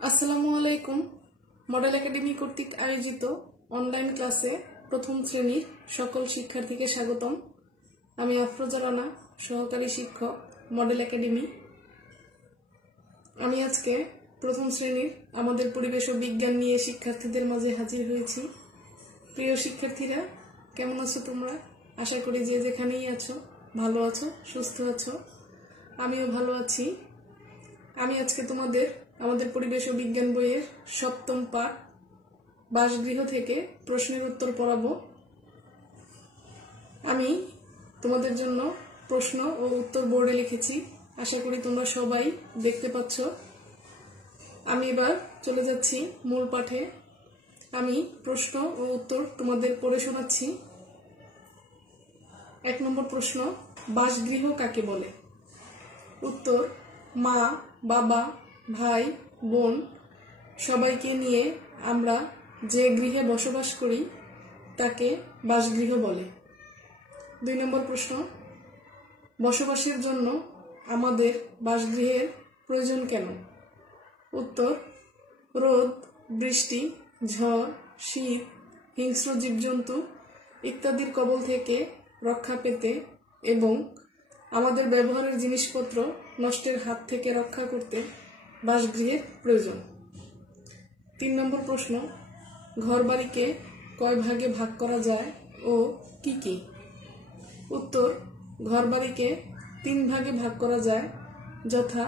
আসসালামু আলাইকুম। Model academy কর্তৃক আয়োজিত অনলাইন ক্লাসে প্রথম শ্রেণীর সকল শিক্ষার্থীকে স্বাগতম। আমি আফরোজা রানা, সহকারী শিক্ষক, মডেল একাডেমি। আমি আজকে প্রথম শ্রেণীর আমাদের পরিবেশ ও বিজ্ঞান নিয়ে শিক্ষার্থীদের মাঝে হাজির হয়েছি। প্রিয় শিক্ষার্থীরা, কেমন আছো তোমরা? আশা করি যে যেখানেই আছো ভালো আছো, সুস্থ আছো। আমিও ভালো আছি। আমি আজকে তোমাদের আমাদের পরিবেশ ও বিজ্ঞান বইয়ের সপ্তম পাঠ বাসগৃহ থেকে প্রশ্নের উত্তর পড়াবো। আমি তোমাদের জন্য প্রশ্ন ও উত্তর বোর্ডে লিখেছি, আশা করি তোমরা সবাই দেখতে পাচ্ছ। আমি এবার চলে যাচ্ছি মূল পাঠে। আমি প্রশ্ন ও উত্তর তোমাদের পড়ে শোনাচ্ছি। 1 নম্বর প্রশ্ন, বাসগৃহ কাকে বলে? উত্তর, মা, বাবা, ভাই, বোন সবাইকে নিয়ে আমরা যে গৃহে বসবাস করি তাকে বাসগৃহ বলে। 2 নম্বর প্রশ্ন, বসবাসের জন্য আমাদের বাসগৃহের প্রয়োজন কেন? উত্তর, রোদ, বৃষ্টি, ঝড়, শীত, হিংস্র জীবজন্তু ইত্যাদির কবল থেকে রক্ষা পেতে এবং আমাদের ব্যবহারের জিনিসপত্র নষ্টের হাত থেকে রক্ষা করতে বাসগৃহের প্রয়োজন। 3 নম্বর প্রশ্ন, ঘরবাড়িকে কয় ভাগে ভাগ করা যায় ও কি কি? উত্তর, ঘরবাড়িকে 3 ভাগে ভাগ করা যায়, যথা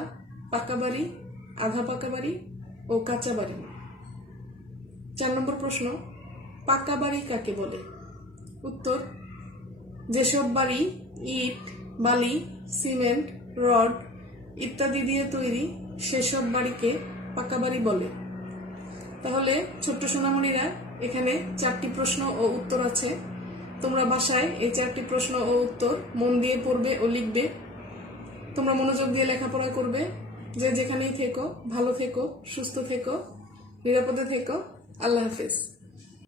পাকা বাড়ি, আধা পাকা বাড়ি ও কাঁচা বাড়ি। 4 নম্বর প্রশ্ন, পাকা বাড়ি কাকে বলে? উত্তর, যেসব বাড়ি ইট, বালি, সিমেন্ট, রড ইত্যাদি দিয়ে তৈরি সেসব বাড়িকে পাকা বাড়ি বলে। তাহলে ছোট্ট সোনামণিরা, এখানে 4টি প্রশ্ন ও উত্তর আছে। তোমরা বাসায় এই 4টি প্রশ্ন ও উত্তর মন দিয়ে পড়বে ও লিখবে। তোমরা মনোযোগ দিয়ে লেখাপড়া করবে। যে যেখানেই থেকো ভালো থেকো, সুস্থ থেকো, নিরাপদে থেকো। আল্লাহ হাফেজ।